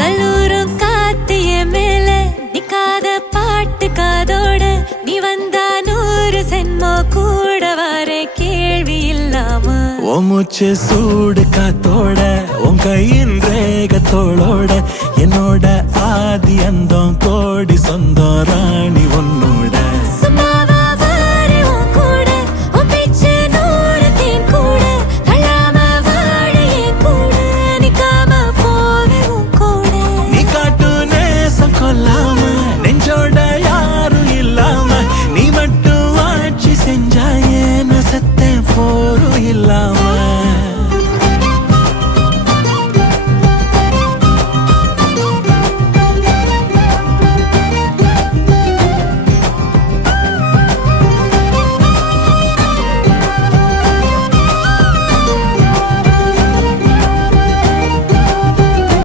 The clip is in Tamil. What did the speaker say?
கல்லூரும் காத்திய மேல நிக்காத பாட்டு காதோட நீ வந்தா 100 சென்மோ கூட வர கேள்வி இல்லாம ஓ மூச்சு சூடு காத்தோட உன் கையின் ரேகத்தோளோட